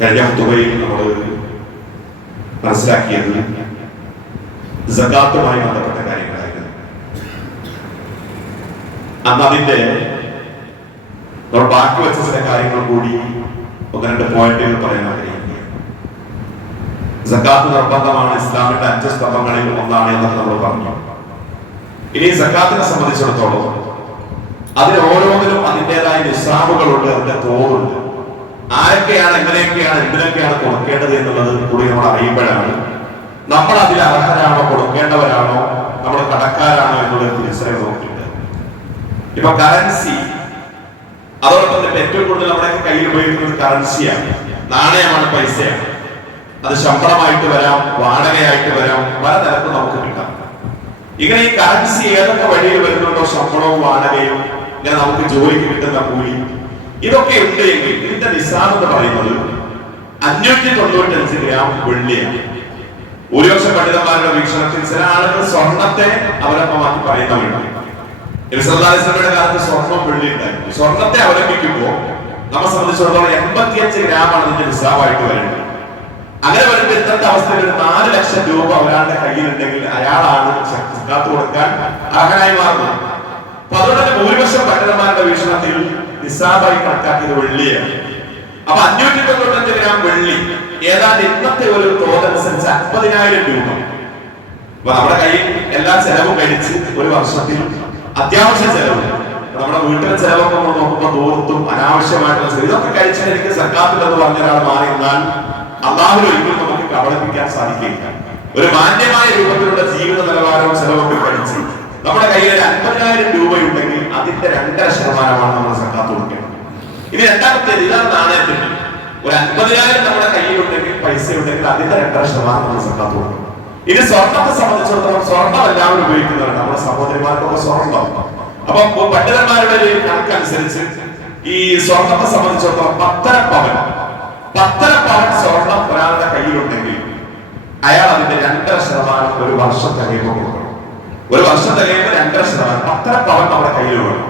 കഴിഞ്ഞ ഹുത്തുബയിൽ നമ്മൾ മനസ്സിലാക്കിയത് സകാത്തുമായി ബന്ധപ്പെട്ട കാര്യങ്ങളായിരുന്നു. അന്ന് അതിന്റെ നമ്മൾ ബാക്കി വെച്ച ചില കാര്യങ്ങൾ കൂടി ഒന്ന് രണ്ട് പോയിന്റുകൾ പറയാൻ ആഗ്രഹിക്കുകയാണ്. ജക്കാത്ത് നിർബന്ധമാണ് ഇസ്ലാമിന്റെ അഞ്ച് സ്തംഭങ്ങളിൽ ഒന്നാണ് എന്നൊക്കെ നമ്മൾ പറഞ്ഞു. ഇനി സക്കാത്തിനെ സംബന്ധിച്ചിടത്തോളം അതിന് ഓരോന്നിനും അതിന്റെതായ നിസ്സാമുകളുണ്ട് അതിന്റെ തോതുണ്ട്. ആരൊക്കെയാണ് എങ്ങനെയൊക്കെയാണ് എന്തിനൊക്കെയാണ് കൊടുക്കേണ്ടത് എന്നുള്ളത് കൂടി നമ്മൾ അറിയുമ്പോഴാണ്. നമ്മൾ അതിൽ അർഹരാണോ കൊടുക്കേണ്ടവരാണോ നമ്മൾ കടക്കാരാണോ എന്നുള്ളത് തിരിച്ചറിവ് നോക്കിയിട്ട് ഇപ്പൊ കറൻസി അതോടൊപ്പം തന്നെ ഏറ്റവും കൂടുതൽ നമ്മുടെ കയ്യിൽ ഉപയോഗിക്കുന്നത് കറൻസിയാണ് നാണയമാണ് പൈസയാണ്. അത് ശമ്പളമായിട്ട് വരാം വാടകയായിട്ട് വരാം പല തരത്തിൽ നമുക്ക് കിട്ടാം. ഇങ്ങനെ ഈ കറൻസി ഏതൊക്കെ വഴിയിൽ വരുന്നുണ്ടോ? ശമ്പളവും വാടകയും ഇങ്ങനെ നമുക്ക് ജോലിക്ക് കിട്ടുന്ന കൂലി. ഇതൊക്കെ ഉണ്ട് എങ്കിൽ ഇതിന്റെ നിസാം എന്ന് പറയുന്നത് അഞ്ഞൂറ്റി തൊണ്ണൂറ്റഞ്ച് ഗ്രാം വെള്ളിയാണ്. ഒരുപക്ഷെ പണ്ഡിതന്മാരുടെ വീക്ഷണത്തിൽ ചില ആളുകൾ സ്വർണത്തെ അവലംബമാക്കി പറയുന്നവരുണ്ട്. കാലത്ത് സ്വർണം വെള്ളി ഉണ്ടായിരുന്നു. സ്വർണത്തെ അവലംബിക്കുമ്പോൾ നമ്മെ സംബന്ധിച്ചിടത്തോളം എൺപത്തിയഞ്ച് ഗ്രാമാണ് ഇതിന്റെ നിസാമായിട്ട് വരുന്നത്. അങ്ങനെ വരുമ്പോൾ ഇന്നത്തെ അവസ്ഥയിൽ ഒരു നാല് ലക്ഷം രൂപ ഒരാളുടെ കയ്യിലുണ്ടെങ്കിൽ അയാളാണ് സക്കാത്ത് കൊടുക്കാൻ അർഹനായി മാറുന്നത് അപ്പൊ അതുകൊണ്ട് തന്നെ ഭൂരിപക്ഷം പണ്ഡിതന്മാരുടെ വീക്ഷണത്തിൽ നിസാബായി കണക്കാക്കിയത് വെള്ളിയാണ്. അപ്പൊ അഞ്ഞൂറ്റി തൊണ്ണൂറ്റഞ്ച് ഗ്രാം വെള്ളി ഏതാണ്ട് ഇന്നത്തെ ഒരു തോതനുസരിച്ച് അൻപതിനായിരം രൂപ. നമ്മുടെ കയ്യിൽ എല്ലാ ചെലവും കഴിച്ച് ഒരു വർഷത്തിൽ അത്യാവശ്യ ചെലവ്. നമ്മുടെ വീട്ടിലെ ചെലവൊക്കെ നമ്മൾ നോക്കുമ്പോൾ ദൂരത്തും അനാവശ്യമായിട്ടുള്ള ഇതൊക്കെ കഴിച്ചാൽ എനിക്ക് സർക്കാരിൽ എന്ന് പറഞ്ഞ ഒരാൾ മാറി എന്നാൽ അള്ളാഹുൽ ഒരിക്കലും നമുക്ക് കബളിപ്പിക്കാൻ സാധിക്കില്ല. ഒരു മാന്യമായ രൂപത്തിലുള്ള ജീവിത നിലവാരവും ചെലവൊക്കെ കഴിച്ച് നമ്മുടെ കയ്യിൽ ഒരു അൻപതിനായിരം രൂപയുണ്ടെങ്കിൽ അതിന്റെ രണ്ടര ശതമാനമാണ് നമ്മൾ സക്കാത്ത് കൊടുക്കേണ്ടത്. ഇനി രണ്ടാമത്തേത് ഇതാണ് നാണയത്തിന് ഒരു അൻപതിനായിരം നമ്മുടെ കയ്യിലുണ്ടെങ്കിൽ പൈസ ഉണ്ടെങ്കിൽ അതിന്റെ രണ്ടര ശതമാനം നമ്മൾ സക്കാത്ത് കൊടുക്കണം. ഇനി സ്വർണത്തെ സംബന്ധിച്ചിടത്തോളം സ്വർണം എല്ലാവരും ഉപയോഗിക്കുന്നവരാണ്. നമ്മുടെ സഹോദരിമാർക്കൊക്കെ സ്വർണം. അപ്പൊ പണ്ഡിതന്മാരുടെ ഒരു കണക്കനുസരിച്ച് ഈ സ്വർണത്തെ സംബന്ധിച്ചിടത്തോളം പത്തര പവൻ. പത്തര പവൻ സ്വർണം ഒരാളുടെ കയ്യിലുണ്ടെങ്കിൽ അയാൾ അതിന്റെ രണ്ടര ശതമാനം ഒരു വർഷം തികയുമ്പോൾ കൊടുക്കണം. ഒരു വർഷം തികയുമ്പോൾ രണ്ടര ശതമാനം പത്തര പവൻ നമ്മുടെ കയ്യിൽ വേണം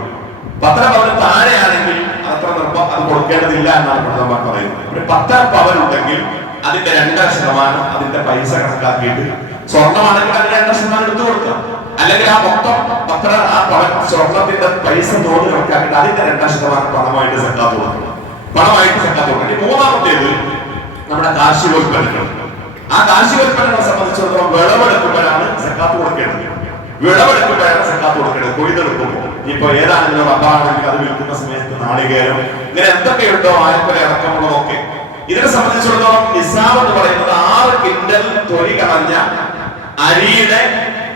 പത്തര പവൻ താഴെയാണെങ്കിൽ അത്ര നിർബന്ധം അത് കൊടുക്കേണ്ടതില്ല എന്നാണ് പ്രധാനമാർ പറയുന്നത്. ഒരു പത്തര പവൻ ഉണ്ടെങ്കിൽ അതിന്റെ രണ്ടര ശതമാനം അതിന്റെ പൈസ കണക്കാക്കിയിട്ട് സ്വർണമാണെങ്കിൽ അതിന്റെ രണ്ടര ശതമാനം എടുത്തു കൊടുക്കാം. അല്ലെങ്കിൽ ആ മൊത്തം പത്ര ആ പവൻ സ്വർണത്തിന്റെ പൈസ തോട് കണക്കാക്കിയിട്ട് അതിന്റെ രണ്ടര ശതമാനം പണമായിട്ട് സെക്കാത്ത പണമായിട്ട് സെക്കാത്ത മൂന്നാമത്തേത് നമ്മുടെ കാർഷികോൽപ്പന്നങ്ങൾ. ആ കാർഷികോൽപ്പന്നങ്ങളെ സംബന്ധിച്ചിടത്തോളം വിളവെടുക്കുമ്പോഴാണ് സക്കാത്ത് കൊടുക്കേണ്ടത്. വിളവെടുക്കുമ്പോഴാണ് സക്കാത്ത് കൊടുക്കണം? കൊയ്തെടുക്കും ഇപ്പൊ ഏതാണെങ്കിലും റബ്ബാണെങ്കിൽ അത് വിൽക്കുന്ന സമയത്ത് നാളികേരം. ഇങ്ങനെ എന്തൊക്കെയുണ്ടോ ആയപ്പല ഇറക്കമുള്ളതൊക്കെ ഇതിനെ സംബന്ധിച്ചിടത്തോളം നിസാം എന്ന് പറയുന്നത് ആറ് കിൻഡൽ തൊലി കളഞ്ഞ അരിയുടെ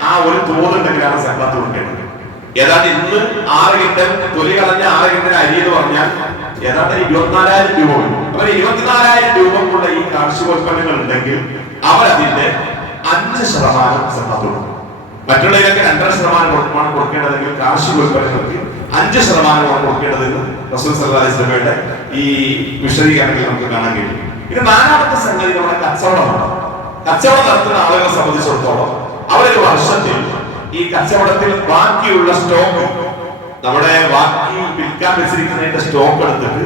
ആ ഒരു തോതുണ്ടെങ്കിലാണ് സക്കാത്ത് കൊടുക്കേണ്ടത്. ഏതാണ്ട് ഇന്ന് ആറ് കിൻഡൽ തൊലി കളഞ്ഞ ആറ് കിൻഡൽ അരി എന്ന് പറഞ്ഞാൽ ഏതാണ്ട് ഇരുപത്തിനാലായിരം രൂപ അവർ ഇരുപത്തിനാലായിരം രൂപക്കുള്ള ഈ കാർഷികോൽപ്പന്നങ്ങൾ ഉണ്ടെങ്കിൽ അവരതിന്റെ അഞ്ച് ശതമാനം സക്കാത്ത് കൊടുക്കും. മറ്റുള്ളവരൊക്കെ രണ്ടര ശതമാനം കൊടുക്കുമാണ് കൊടുക്കേണ്ടതെങ്കിൽ കാർഷിക ഉൽപ്പന്നങ്ങൾക്ക് അഞ്ച് ശതമാനമാണ് കൊടുക്കേണ്ടതെന്ന് റസൂൽ സല്ലല്ലാഹി അലൈഹി ഈ വിശദീകരണത്തിൽ നമുക്ക് കാണാൻ കഴിയും. ഇത് നാലാമത്തെ സംഗതി നമ്മുടെ കച്ചവടമാണ് കച്ചവടം നടത്തുന്ന ആളുകളെ സംബന്ധിച്ചിടത്തോളം അവരൊരു വർഷത്തിൽ ഈ കച്ചവടത്തിൽ ബാക്കിയുള്ള സ്റ്റോക്ക് നമ്മുടെ ബാക്കി വിൽക്കാൻ വെച്ചിരിക്കുന്നതിന്റെ സ്റ്റോക്ക് എടുത്തിട്ട്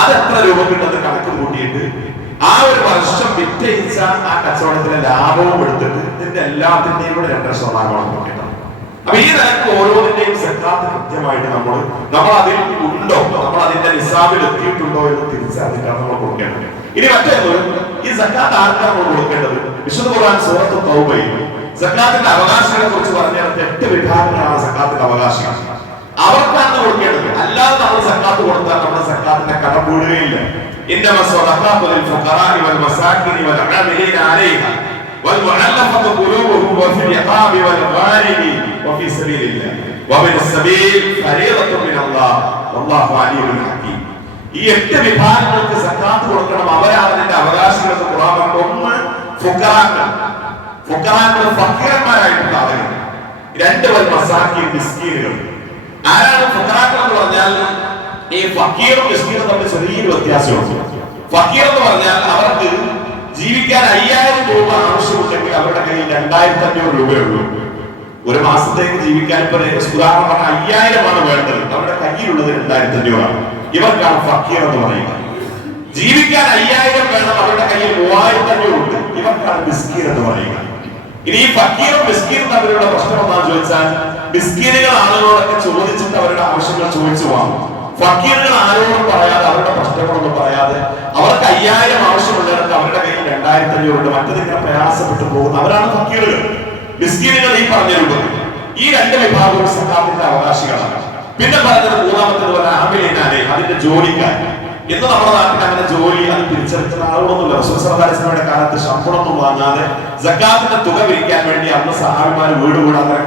അത് എത്ര രൂപ കിട്ടുന്നത് കണക്ക് കൂട്ടിയിട്ട് ആ ഒരു വർഷം വിറ്റയിച്ച ആ കച്ചവടത്തിലെ ലാഭവും എടുത്തിട്ട് ഇതിന്റെ എല്ലാത്തിന്റെയും കൂടെ രണ്ടര ശതമാനമാണ് അപ്പൊ ഈ നിലയ്ക്ക് ഓരോന്നിന്റെയും സക്കാത്ത് കൃത്യമായിട്ട് നമ്മൾ നമ്മൾ അതിൽ ഉണ്ടോ? നമ്മൾ അതിന്റെ നിസാബിൽ എത്തിയിട്ടുണ്ടോ എന്ന് തിരിച്ചറിഞ്ഞിട്ടാണ് നമ്മൾ കൊടുക്കേണ്ടത്. ഇനി മറ്റൊന്ന് ഈ സക്കാത്ത് ആർക്കാണ് നമ്മൾ കൊടുക്കേണ്ടത്? വിശുദ്ധ ഖുർആൻ സൂറത്ത് തൗബയിൽ സക്കാത്തിന്റെ അവകാശങ്ങളെ കുറിച്ച് പറഞ്ഞ എട്ട് വിഭാഗങ്ങളാണ് സക്കാത്തിന്റെ അവകാശികൾ. അവർക്കാണ് കൊടുക്കേണ്ടത് അല്ലാതെ നമ്മൾ സക്കാത്ത് കൊടുത്താൽ നമ്മുടെ സക്കാത്തിന്റെ കടം കൂടുകയില്ല إنما الصدقات للفقراء والمساكين والعاملين عليها والمعلقة قلوبهم وفي الرقاب والغارم وفي سبيل الله ومن السبيل فريضة من الله والله عليم حكيم ഈ എട്ട് വിഭാഗങ്ങൾക്ക് സക്കാത്ത് കൊടുക്കണം അവരാണ് അതിന്റെ അവകാശികൾക്ക് ഖുർആൻ ഒന്ന് ഫുക്കറാക്കൾ ഫുക്കറാക്കൾ ഫക്കീറന്മാരായിട്ടുള്ള ആളുകൾ രണ്ട് വൽ മസാക്കിയും മിസ്കീനുകൾ ആരാണ് ഫുക്കറാക്കൾ എന്ന് പറഞ്ഞാൽ ഈ ഫക്കീറും മിസ്കീനും തമ്മിൽ ചെറിയൊരു വ്യത്യാസമുണ്ട്. ഫക്കീർ എന്ന് പറഞ്ഞാൽ അവർക്ക് ജീവിക്കാൻ അയ്യായിരം രൂപ ആവശ്യമുണ്ടെങ്കിൽ അവരുടെ കയ്യിൽ രണ്ടായിരത്തി അഞ്ഞൂറ് രൂപയുള്ളൂ ഒരു മാസത്തേക്ക് ജീവിക്കാൻ ഇപ്പൊ ഉദാഹരണം പറഞ്ഞ അയ്യായിരമാണ് വേണ്ടത്. അവരുടെ കയ്യിലുള്ളത് രണ്ടായിരത്തി അഞ്ഞൂറാണ് ഇവർക്കാണ് ഫക്കീർ എന്ന് പറയുന്നത്. ജീവിക്കാൻ അയ്യായിരം വേണം അവരുടെ കയ്യിൽ മൂവായിരത്തി അഞ്ഞൂറ് ഉണ്ട്. ഇവർക്കാണ് മിസ്കീർ എന്ന് പറയുക ഇനി ഈ ഫക്കീറും മിസ്കീറും തമ്മിലുള്ള പ്രശ്നം എന്താണെന്ന് ചോദിച്ചാൽ മിസ്കീനുകൾ ആളുകളോടൊക്കെ ചോദിച്ചിട്ട് അവരുടെ ആവശ്യങ്ങൾ ചോദിച്ചു വാങ്ങും. ഫക്കീറുകൾ ആരോടും പറയാതെ അവരുടെ പ്രശ്നങ്ങളൊന്നും പറയാതെ അവർക്ക് അയ്യായിരം ആവശ്യമുള്ളവർക്ക് അവരുടെ കയ്യിൽ രണ്ടായിരത്തി അഞ്ഞൂറ് ഉണ്ട്. മറ്റത് പ്രയാസപ്പെട്ടു പോകുന്നു. അവരാണ് ഫക്കീറുകൾ. മിസ്കീനുകൾ ഈ പറഞ്ഞ ഈ രണ്ട് വിഭാഗവും സക്കാത്തിന്റെ അവകാശികളാണ്. പിന്നെ പറഞ്ഞത് മൂന്നാമത്തേത് പോലെ ആമിലിനാലെ അതിന്റെ ജോലിക്കാർ ഇന്ന് നമ്മുടെ നാട്ടിൽ അങ്ങനെ ജോലി അത് തിരിച്ചെടുക്കുന്ന ആളുകളൊന്നുമില്ല റസൂൽ സല്ലല്ലാഹു അലൈഹി വസല്ലമയുടെ കാലത്ത് ശമ്പളമൊന്നും വാങ്ങാതെ ജക്കാത്തിന്റെ തുക വിരിക്കാൻ വേണ്ടി അന്ന് സഹാബിമാർ വീട് വീട് അങ്ങനെ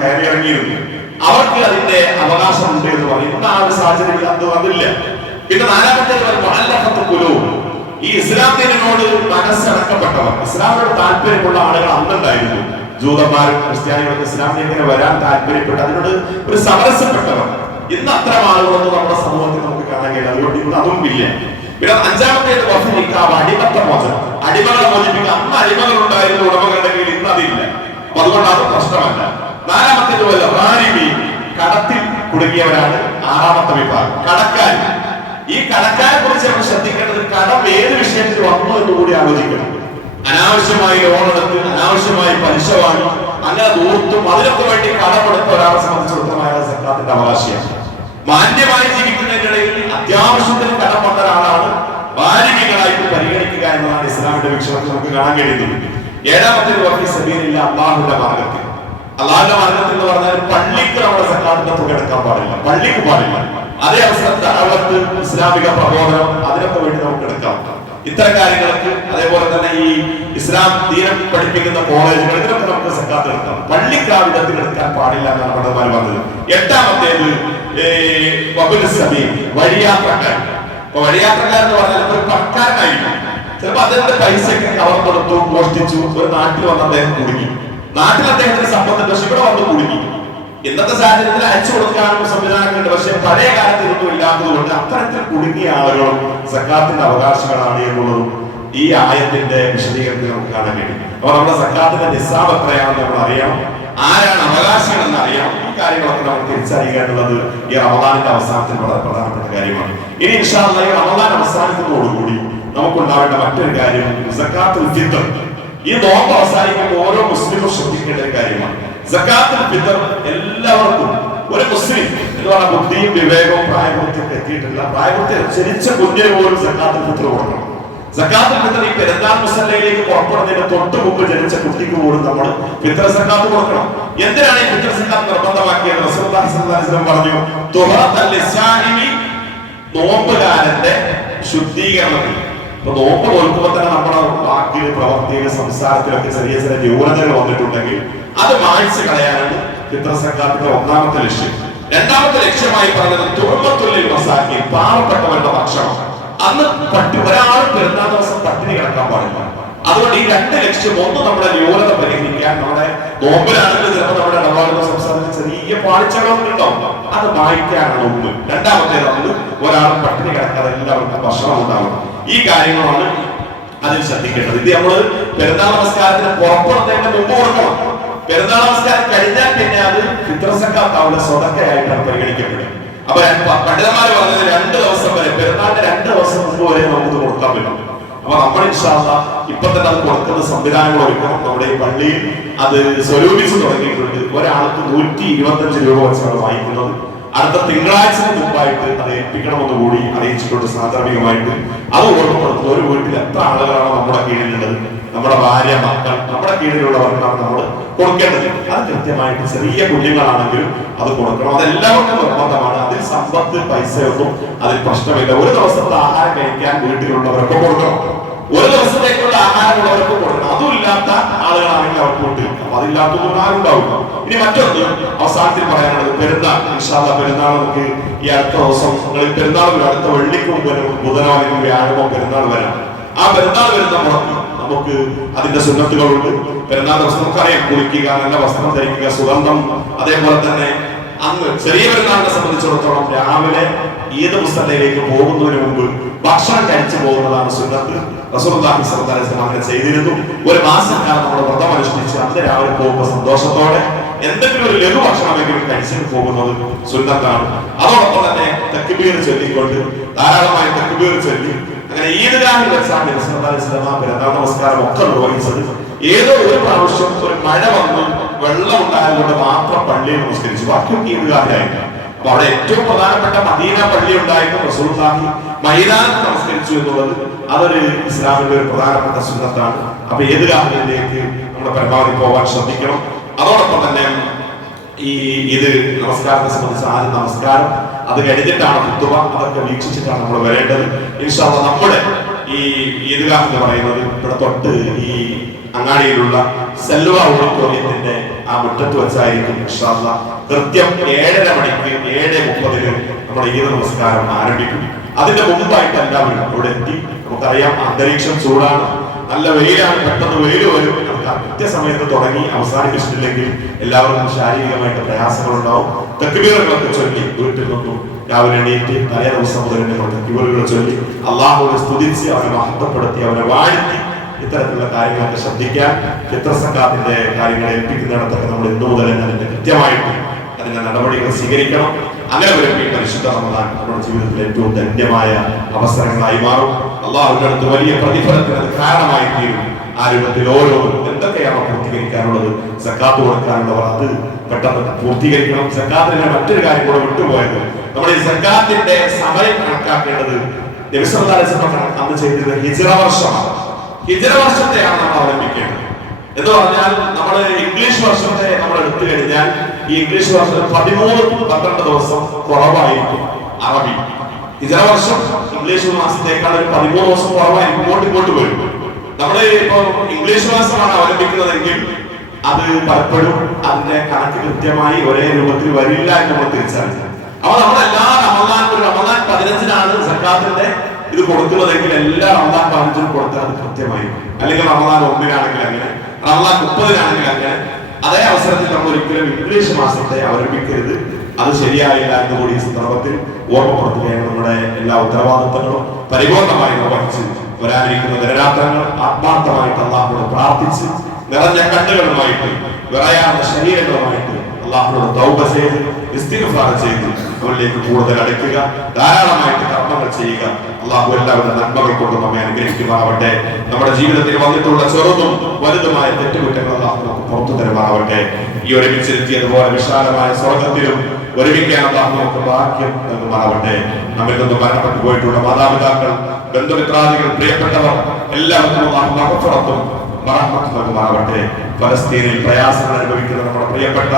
അവർക്ക് അതിന്റെ അവകാശമുണ്ട് എന്ന് പറയും. ആ ഒരു സാഹചര്യം അത് അതില്ല പിന്നെ നാലാമത്തേത് ഒരു മുഅല്ലഫത്ത് ഈ ഇസ്ലാമിനോട് ദീനിനോട് മനസ്സടക്കപ്പെട്ടവർ ഇസ്ലാമിനോട് താല്പര്യമുള്ള ആളുകൾ അന്നുണ്ടായിരുന്നു. ജൂതന്മാരും ക്രിസ്ത്യാനികളും ഇസ്ലാമിനെ ഇസ്ലാമിലേക്ക് വരാൻ താല്പര്യപ്പെട്ട് അതിനോട് ഒരു സമരസപ്പെട്ടവർ. ഇന്ന് അത്തരം ആളുകളൊന്നും നമ്മുടെ സമൂഹത്തിൽ നമുക്ക് കാണാൻ കഴിയില്ല അതുകൊണ്ട് ഇന്ന് അതും ഇല്ല. പിന്നെ അഞ്ചാമത്തേത് വഫനിക്കാവ് അടിമത്ത മോചനം. അടിമകളെ മോചിപ്പിക്കുക അന്ന് അടിമകൾ ഉണ്ടായിരുന്ന ഉടമകളുടെ കീഴിൽ ഇന്ന് അതില്ല. അതുകൊണ്ട് അത് പ്രശ്നമല്ല. റാരിമി കടത്തിൽ കുടുങ്ങിയവരാണ് ആറാമത്തെ വിഭാഗം. കടക്കാർ. ഈ കടക്കാരെ കുറിച്ച് നമ്മൾ ശ്രദ്ധിക്കേണ്ടത് കടം ഏത് വിഷയത്തിൽ വന്നു എന്ന് കൂടി ആലോചിക്കണം. അനാവശ്യമായി ലോൺ എടുത്ത് അനാവശ്യമായി പലിശ വാങ്ങി അങ്ങനെ ദൂർത്തും അതിനൊക്കെ വേണ്ടി കടമെടുത്ത ഒരാളെ സംബന്ധിച്ചിടത്തോളം സർക്കാരിന്റെ അവകാശിയാണ്. മാന്യമായി ജീവിക്കുന്നതിനിടയിൽ അത്യാവശ്യത്തിന് കടം വന്ന ഒരാളാണ് ബാലികകളായിട്ട് പരിഗണിക്കുക എന്നതാണ് ഇസ്ലാമിന്റെ വീക്ഷണത്തിൽ നമുക്ക് കാണാൻ കഴിയുന്നത്. ഏഴാമത്തെ സബീലില്ല അള്ളാഹുന്റെ മാർഗത്തിൽ. അള്ളാഹുന്റെ മരണത്തിൽ എന്ന് പറഞ്ഞാൽ പള്ളിക്ക് നമ്മുടെ സക്കാത്തിന്റെ തുക എടുക്കാൻ പാടില്ല. പള്ളിക്ക് പാടില്ല. അതേ അവസ്ഥ അവർക്ക് ഇസ്ലാമിക പ്രബോധനം അതിനൊക്കെ വേണ്ടി നമുക്ക് എടുക്കാം. ഇത്തരം കാര്യങ്ങൾക്ക് അതേപോലെ തന്നെ ഈ ഇസ്ലാം ദീനം പഠിപ്പിക്കുന്ന കോളേജുകൾ ഇതിനൊക്കെ നമുക്ക് സക്കാത്ത് എടുക്കാം. പള്ളിക്ക് ആ വിധത്തിൽ എടുക്കാൻ പാടില്ല എന്നാണ് പണ്ഡിതന്മാർ പറഞ്ഞത്. എട്ടാമത്തേത് വഴിയാത്രക്കാർ. അപ്പൊ വഴിയാത്രക്കാർ എന്ന് പറഞ്ഞാൽ ഒരു പക്കാരനായിരിക്കും ചിലപ്പോ അദ്ദേഹത്തിന്റെ പൈസയൊക്കെ കവർ കൊടുത്തു മോഷ്ടിച്ചു ഒരു നാട്ടിൽ വന്ന് അദ്ദേഹം കുടുങ്ങി. നാട്ടിൽ അദ്ദേഹത്തിന് സമ്പത്തുണ്ട് പക്ഷെ ഇവിടെ വന്ന് കുടുങ്ങി ഇന്നത്തെ സാഹചര്യത്തിൽ അയച്ചു കൊടുക്കാനുള്ള സംവിധാനങ്ങളുണ്ട് പക്ഷെ പഴയ കാലത്ത് ഇതൊന്നും ഇല്ലാത്തതുകൊണ്ട് അത്തരത്തിൽ കുടുങ്ങിയ ആളുകളും സക്കാത്തിന്റെ അവകാശങ്ങളാണ് എന്നുള്ളതും ഈ ആയത്തിന്റെ വിശദീകരണത്തിൽ നമുക്ക് കാണാൻ കഴിയും. അപ്പൊ നമ്മുടെ സക്കാത്തിന്റെ നിസ്സാബ് എത്രയാണെന്ന് നമ്മൾ അറിയാം. ആരാണ് അവകാശികൾ എന്ന് അറിയാം ഈ കാര്യങ്ങളൊക്കെ നമ്മൾ തിരിച്ചറിയുക എന്നുള്ളത് ഈ റമദാനിന്റെ അവസാനത്തിൽ വളരെ പ്രധാനപ്പെട്ട കാര്യമാണ്. ഇനി ഇൻഷാല്ല ഈ റമദാൻ അവസാനത്തോടുകൂടി നമുക്കുണ്ടാവേണ്ട മറ്റൊരു കാര്യം സക്കാത്തുൽ ഫിത്ർ. ഈ നോമ്പ് അവസാനിക്കുമ്പോൾ ഓരോ മുസ്ലിമും ശ്രദ്ധിക്കേണ്ട ഒരു കാര്യമാണ്. സക്കാത്തുൽ ഫിത്ർ എല്ലാവർക്കും ഒരു മുസ്ലിം എന്ന് പറഞ്ഞ ബുദ്ധിയും വിവേകവും പ്രായപൂർത്തിയൊക്കെ എത്തിയിട്ടില്ല. പ്രായപൂർത്തി ജനിച്ച കുഞ്ഞിന് പോലും സക്കാത്തുൽ ഫിത്ർ കൊടുക്കണം. സക്കാത്തുൽ ഫിത്ർ ഈ പെരുന്നാൾ മുസല്ലയിലേക്ക് പുറപ്പെടുന്നതിന് തൊട്ട് മുമ്പ് ജനിച്ച കുട്ടിക്ക് പോലും നമ്മൾ ഫിത്ർ സക്കാത്ത് കൊടുക്കണം. എന്തിനാണ് ഈ ഫിത്ർ സക്കാത്ത് നിർബന്ധമാക്കിയത്? റസൂലുള്ളാഹി പറഞ്ഞു തുഹറത്തൽ ലിസാഇമി നോമ്പുകാരന്റെ ശുദ്ധീകരണത്തിൽ ഇപ്പൊ നോമ്പ് നോക്കുമ്പോൾ തന്നെ നമ്മുടെ വാക്കിൽ പ്രവർത്തിയിൽ സംസാരത്തിലൊക്കെ ചെറിയ ചെറിയ ന്യൂനതകൾ വന്നിട്ടുണ്ടെങ്കിൽ അത് മായ്ച്ചു കളയാനാണ് ചിത്രസംഘാത്തിന്റെ ഒന്നാമത്തെ ലക്ഷ്യം. രണ്ടാമത്തെ ലക്ഷ്യമായി പറയുന്നത് തുറമ്പത്തുള്ളിൽ മസാക്കി പാവപ്പെട്ടവരുടെ ഭക്ഷണം. അന്ന് പട്ടി ഒരാൾ പെരുന്നാൾ ദിവസം പട്ടിണി കിടക്കാൻ പാടില്ല. അതുകൊണ്ട് ഈ രണ്ട് ലക്ഷ്യം ഒന്ന് നമ്മുടെ ന്യൂനത പരിഹരിക്കാൻ നമ്മുടെ നോമ്പിലാണെങ്കിൽ ചിലപ്പോൾ നമ്മുടെ ഇടപാടുകൾ സംസാരിച്ച് ചെറിയ പാളിച്ചകളൊന്നും ഉണ്ടാവും. അത് മായ്ക്കാനാണ് ഒന്ന്. രണ്ടാമത്തേതാണ് ഒരാൾ പട്ടിണി കിടക്കാതെ എല്ലാവർക്കും ഭക്ഷണം ഉണ്ടാവും ഈ കാര്യങ്ങളാണ് അതിൽ ശ്രദ്ധിക്കേണ്ടത്. ഇത് നമ്മൾ പെരുന്നാൾ നമസ്കാരത്തിന് പുറപ്പെടുന്നതിന്റെ മുമ്പ് കൊടുക്കണം. പെരുന്നാൾ നമസ്കാരം കഴിഞ്ഞാൽ പിന്നെ അത് ഫിത്രസക്കാത്താവുന്ന സ്വതക്കയായിട്ടാണ് പരിഗണിക്കപ്പെടുന്നത് അപ്പൊ പണ്ഡിതന്മാർ പറഞ്ഞത് രണ്ട് ദിവസം വരെ പെരുന്നാളിന്റെ രണ്ട് ദിവസം മുമ്പ് വരെ നമുക്ക് കൊടുക്കാൻ പറ്റും. അപ്പൊ നമ്മൾ ഇൻഷാല്ല ഇപ്പൊ തന്നെ അത് കൊടുക്കുന്ന സംവിധാനങ്ങൾ ഒരുക്കണം. നമ്മുടെ ഈ പള്ളിയിൽ അത് സ്വരൂപിച്ച് തുടങ്ങിയിട്ടുണ്ട്. ഒരാൾക്ക് നൂറ്റി ഇരുപത്തഞ്ച് രൂപ വെച്ചാണ് വാങ്ങിക്കുന്നത്. അടുത്ത തിങ്കളാഴ്ച മുമ്പായിട്ട് അത് ഏൽപ്പിക്കണമെന്ന് കൂടി അറിയിച്ചിട്ടുണ്ട് സാന്ദർഭികമായിട്ട് അത് ഓർമ്മപ്പെടുത്തുന്നു ഒരു വീട്ടിൽ എത്ര ആളുകളാണ് നമ്മുടെ കീഴിലുള്ളത്? നമ്മുടെ ഭാര്യ മക്കൾ നമ്മുടെ കീഴിലുള്ളവർക്കാണ് നമ്മൾ കൊടുക്കേണ്ടത്. അത് കൃത്യമായിട്ട് ചെറിയ കുഞ്ഞുങ്ങളാണെങ്കിലും അത് കൊടുക്കണം. അതെല്ലാവർക്കും നിർബന്ധമാണ്. അതിൽ സമ്പത്ത് പൈസയൊന്നും അതിൽ പ്രശ്നമില്ല. ഒരു ദിവസത്തെ ആഹാരം കഴിക്കാൻ വീട്ടിലുള്ളവരൊക്കെ കൊടുക്കണം. ഒരു ദിവസത്തേക്കുള്ള ആഹാരം ഉള്ളവർക്ക് കൊടുക്കണം. അതും ഇല്ലാത്ത ആളുകളാണെങ്കിൽ അവർക്ക് കൊടുക്കും അപ്പൊ അതില്ലാത്തതുകൊണ്ട് ആരും ഉണ്ടാവില്ല ഇനി മറ്റൊന്ന് അവസാനത്തിൽ പറയാനുള്ളത് പെരുന്നാൾ. ഇൻഷാല്ല പെരുന്നാൾ നമുക്ക് ഈ അടുത്ത ദിവസം നിങ്ങൾ പെരുന്നാൾ വരും. അടുത്ത വെള്ളിക്ക് മുമ്പ് ബുധനോ അല്ലെങ്കിൽ വ്യാഴമോ പെരുന്നാൾ വരാം. ആ പെരുന്നാൾ വരുന്ന മുറക്ക് നമുക്ക് അതിന്റെ സുന്നത്തുകളുണ്ട്. പെരുന്നാൾ ദിവസം നമുക്കറിയാം കുളിക്കുക നല്ല വസ്ത്രം ധരിക്കുക സുഗന്ധം അതേപോലെ തന്നെ അന്ന് ചെറിയ പെരുന്നാളിനെ സംബന്ധിച്ചിടത്തോളം രാവിലെ ഈദ് മുസ്തലയിലേക്ക് പോകുന്നതിന് മുമ്പ് ഭക്ഷണം കഴിച്ചു പോകുന്നതാണ് സുന്നത്ത്. റസൂർദാഹി വസല്ലം അങ്ങനെ ചെയ്തിരുന്നു. ഒരു മാസക്കാലം നമ്മൾ വ്രതം അനുഷ്ഠിച്ച് അന്ന് രാവിലെ പോകുമ്പോൾ സന്തോഷത്തോടെ എന്തെങ്കിലും ഒരു ലഘു ഭക്ഷണമെങ്കിലും കഴിച്ചിട്ട് പോകുന്നത് സുന്നത്താണ്. അതോടൊപ്പം തന്നെ തക്ബീർ ചൊല്ലിക്കൊണ്ട് ധാരാളമായി തക്ബീർ ചൊല്ലി അങ്ങനെ ഈദ്ഗാഹിൽ വെച്ചാണ് വസല്ലം പെരുന്നാൾ നമസ്കാരം ഒക്കെ നിർവഹിച്ചത്. ഏതോ ഒരു പ്രാവശ്യം ഒരു മഴ വന്നു വെള്ളം ഉണ്ടായതുകൊണ്ട് പള്ളിയിൽ നമസ്കരിച്ചു ബാക്കിയൊക്കെ ഈദ്ഗാഹിലായിട്ട് അപ്പൊ അവിടെ ഏറ്റവും പ്രധാനപ്പെട്ട മദീന പള്ളി ഉണ്ടായിരുന്നു റസൂലുള്ളാഹി മൈതാനത്ത് നമസ്കരിച്ചു എന്നുള്ളത്. അതൊരു ഇസ്ലാമിന്റെ ഒരു പ്രധാനപ്പെട്ട സുന്നത്താണ്. അപ്പൊ ഈദ്ഗാഹിലേക്ക് നമ്മുടെ പരമാവധി പോകാൻ ശ്രദ്ധിക്കണം. അതോടൊപ്പം തന്നെ ഈ ഇത് നമസ്കാരത്തെ സംബന്ധിച്ച് ആദ്യം നമസ്കാരം. അത് കഴിഞ്ഞിട്ടാണ് കുത്തുവ അതൊക്കെ വീക്ഷിച്ചിട്ടാണ് നമ്മൾ വരേണ്ടത്. ഇൻഷാല്ല നമ്മുടെ ഈ ഈദ്ഗാഹ് എന്ന് പറയുന്നത് ഇവിടെ തൊട്ട് ഈ അങ്ങാടിയിലുള്ള സെൽവ ഓഡിറ്റോറിയത്തിന്റെ ആ മുറ്റത്ത് വെച്ചായിരിക്കും ഇൻഷാല്ല കൃത്യം ഏഴര മണിക്ക് ഏഴ് മുപ്പതിന് നമ്മുടെ ഈദ് നമസ്കാരം ആരംഭിക്കും. അതിന്റെ മുമ്പായിട്ട് എല്ലാവരും ഇവിടെ എത്തി. നമുക്കറിയാം അന്തരീക്ഷം ചൂടാണ്. നല്ല വെയിലാണ്. പെട്ടെന്ന് വെയിൽ വരും. കൃത്യസമയത്ത് തുടങ്ങി അവസാനിപ്പിച്ചിട്ടില്ലെങ്കിൽ എല്ലാവർക്കും ശാരീരികമായിട്ട് പ്രയാസങ്ങളുണ്ടാവും. തെക്കുബീറുകളൊക്കെ ചൊല്ലി വീട്ടിൽ നിന്നും രാവിലെ എണീറ്റ് തലേ ദിവസം മുതൽ നമ്മൾ ചൊല്ലി അള്ളാഹുവിനെ സ്തുതിച്ച് അവനെ മഹത്വപ്പെടുത്തി അവനെ വാഴ്ത്തി ഇത്തരത്തിലുള്ള കാര്യങ്ങളൊക്കെ ചിത്ര ചിത്രസംഘാത്തിന്റെ കാര്യങ്ങൾ ഏൽപ്പിക്കുന്നിടത്തൊക്കെ നമ്മൾ ഇന്നു മുതൽ അതിന്റെ കൃത്യമായിട്ട് അതിന്റെ നടപടികൾ സ്വീകരിക്കണം. അങ്ങനെ വരുമ്പോൾ പരിശുദ്ധ റമദാൻ നമ്മുടെ ജീവിതത്തിൽ ഏറ്റവും ധന്യമായ അവസരങ്ങളായി മാറും. അള്ളാഹുവിന്റെ അടുത്ത് വലിയ പ്രതിഫലത്തിന് അത് കാരണമായി തീരും ആ രൂപത്തിൽ ഓരോ എന്തൊക്കെയാണോ പൂർത്തീകരിക്കാനുള്ളത് സക്കാത്ത് കൊടുക്കാനുള്ളവർ അത് പെട്ടെന്ന് പൂർത്തീകരിക്കണം. സക്കാത്തിന്റെ മറ്റൊരു കാര്യം കൂടെ വിട്ടുപോയത് നമ്മുടെ ഈ സക്കാത്തിന്റെ സമയം കണക്കാക്കേണ്ടത് ദിവസം അന്ന് ചെയ്തത് ഹിജറ വർഷമാണ്. ഹിജറ വർഷത്തെയാണ് നമ്മൾ അവലംബിക്കേണ്ടത്. എന്ന് പറഞ്ഞാൽ നമ്മൾ ഇംഗ്ലീഷ് വർഷത്തെ നമ്മൾ എടുത്തു കഴിഞ്ഞാൽ ഈ ഇംഗ്ലീഷ് വർഷം പതിമൂന്ന് പന്ത്രണ്ട് ദിവസം കുറവായിരിക്കും അറബി. ഹിജറ വർഷം ഇംഗ്ലീഷ് മാസത്തേക്കാൾ ഒരു പതിമൂന്ന് ദിവസം കുറവായി ഇങ്ങോട്ട് ഇങ്ങോട്ട് വരും. നമ്മൾ ഇപ്പോൾ ഇംഗ്ലീഷ് മാസമാണ് അവലംബിക്കുന്നതെങ്കിൽ അത് പലപ്പോഴും അതിന്റെ കണക്ക് കൃത്യമായി ഒരേ രൂപത്തിൽ വരില്ല എന്ന് നമ്മൾ തിരിച്ചറിഞ്ഞു. അപ്പൊ നമ്മളെല്ലാ റമദാൻ റമദാൻ പതിനഞ്ചിനാണ് സക്കാത്തിന്റെ ഇത് കൊടുക്കുന്നതെങ്കിൽ എല്ലാ റമദാൻ പതിനഞ്ചിനും കൊടുത്താൽ അത് കൃത്യമായി. അല്ലെങ്കിൽ റമദാൻ ഒന്നിനാണെങ്കിൽ അങ്ങനെ റമദാൻ മുപ്പതിനാണെങ്കിൽ അങ്ങനെ അതേ അവസരത്തിൽ നമ്മൾ ഒരിക്കലും ഇംഗ്ലീഷ് മാസത്തെ അവലംബിക്കരുത്. അത് ശരിയായില്ല എന്ന് കൂടി ഈ സന്ദർഭത്തിൽ ഓർമ്മപ്പെടുത്തുകയാണ് നമ്മുടെ എല്ലാ ഉത്തരവാദിത്തങ്ങളും. പരിപൂർണമായി നിർവഹിച്ച് വരാനിരിക്കുന്ന നിരരാത്രങ്ങൾ ആത്മാർത്ഥമായിട്ട് അള്ളാഹുനോട് പ്രാർത്ഥിച്ച് നിറഞ്ഞ കണ്ണുകളുമായിട്ട് വിറയാർന്ന ശരീരങ്ങളുമായിട്ട് അള്ളാഹുനോട് തൗബ ചെയ്ത് ഇസ്തിഗ്ഫാർ ചെയ്ത് അവരിലേക്ക് കൂടുതൽ അടുക്കുക. ധാരാളമായിട്ട് കർമ്മങ്ങൾ ചെയ്യുക. അള്ളാഹു എല്ലാവരുടെ നന്മകൾ കൊണ്ട് നമ്മെ അനുഗ്രഹിക്കുമാറാവട്ടെ. നമ്മുടെ ജീവിതത്തിൽ വന്നിട്ടുള്ള ചെറുതും വലുതുമായ തെറ്റുകുറ്റങ്ങൾ അള്ളാഹു നമുക്ക് പുറത്തു തരുമാറാവട്ടെ. ഈ ഒരുമിച്ചിരുത്തിയതുപോലെ വിശാലമായ സ്വർഗത്തിലും ഒരുമിക്കാൻ അള്ളാഹു നമുക്ക് ഭാഗ്യം നൽകുമാറാവട്ടെ. നമ്മിൽ നിന്ന് മരണപ്പെട്ടു പോയിട്ടുള്ള മാതാപിതാക്കൾ ബന്ധുമിത്രാദികൾ പ്രിയപ്പെട്ടവർ എല്ലാവർക്കും അള്ളാഹു മഹപ്പുറത്തും നൽകുമാറാവട്ടെ ഫലസ്തീനിൽ പ്രയാസങ്ങൾ അനുഭവിക്കുന്ന നമ്മുടെ പ്രിയപ്പെട്ട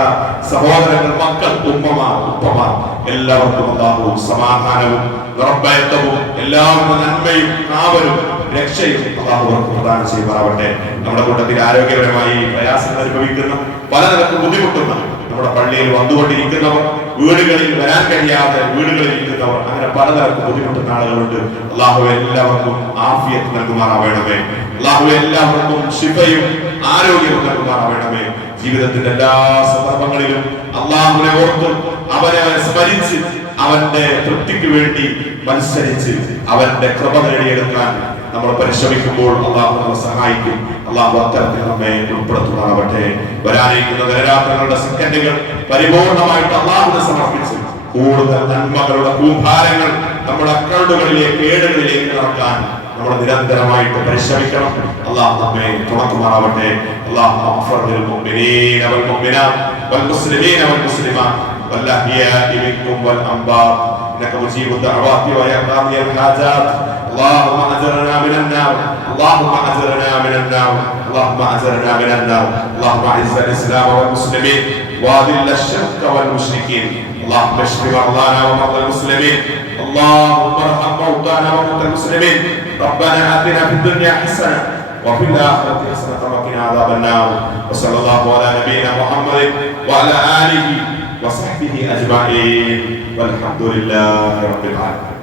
സഹോദരങ്ങൾ മക്കൾ ഉമ്മമാർ ഉപ്പമാർ. എല്ലാവർക്കും ഉണ്ടാവും സമാധാനവും നിർഭയത്വവും എല്ലാവരുടെ നന്മയും കാവലും രക്ഷയും അള്ളാഹു അവർക്ക് പ്രദാനം ചെയ്യുമാറാവട്ടെ. നമ്മുടെ കൂട്ടത്തിൽ ആരോഗ്യപരമായി പ്രയാസങ്ങൾ അനുഭവിക്കുന്ന പലതരത്തിൽ ബുദ്ധിമുട്ടുന്ന നമ്മുടെ പള്ളിയിൽ വന്നുകൊണ്ടിരിക്കുന്നവർ വീടുകളിൽ വരാൻ കഴിയാതെ വീടുകളിൽ ഇരിക്കുന്നവർ അങ്ങനെ പലതരത്തിൽ ബുദ്ധിമുട്ടുന്ന ആളുകളുണ്ട്. അള്ളാഹു എല്ലാവർക്കും ആഫിയത്ത് നൽകുമാറാവണമേ. അള്ളാഹു എല്ലാവർക്കും ശിഫയും ആരോഗ്യവും നൽകുമാറാവണമേ. ജീവിതത്തിന്റെ എല്ലാ സന്ദർഭങ്ങളിലും അള്ളാഹുവിനെ ഓർത്ത് അവനെ സ്മരിച്ച് അവന്റെ തൃപ്തിക്ക് വേണ്ടി മത്സരിച്ച് അവന്റെ കൃപ നേടിയെടുക്കാൻ നമ്മൾ പരിശ്രമിക്കുമ്പോൾ അള്ളാഹു നമ്മളെ സഹായിക്കും. അള്ളാഹു അത്തരത്തിൽ നമ്മെ ഉൾപ്പെടുത്തുന്നതാവട്ടെ വരാനിരിക്കുന്ന നിരരാത്രങ്ങളുടെ സെക്കൻഡുകൾ പരിപൂർണമായിട്ട് അള്ളാഹുവിനെ സമർപ്പിച്ച് കൂടുതൽ നന്മകളുടെ കൂഭാരങ്ങൾ നമ്മുടെ അക്കൗണ്ടുകളിലേക്ക് ഏടുകളിലേക്ക് നടക്കാൻ നമ്മൾ നിരന്തരമായിട്ട് പരിശ്രമിക്കണം അള്ളാഹു നമ്മെ തുണക്കുമാറാവട്ടെ അള്ളാഹു അഗ്ഫർ ലിൽ മുഅ്മിനീന വൽ മുഅ്മിനാത്ത് വൽ മുസ്ലിമീന വൽ മുസ്ലിമാത്ത് والأحياء منكم والأموات إنك مجيب الدعوات ويا قاضي الحاجات اللهم اجرنا من النار اللهم اجرنا من النار اللهم اجرنا من النار اللهم اعز الاسلام والمسلمين واذل الشرك والمشركين اللهم اشف مرضانا ومرضى المسلمين اللهم ارحم موتانا وموتى المسلمين ربنا آتنا في الدنيا حسنة وفي الآخرة حسنة وقنا عذاب النار. وصلى الله على نبينا محمد وعلى آله وصحبه أجمعين. والحمد لله رب العالمين.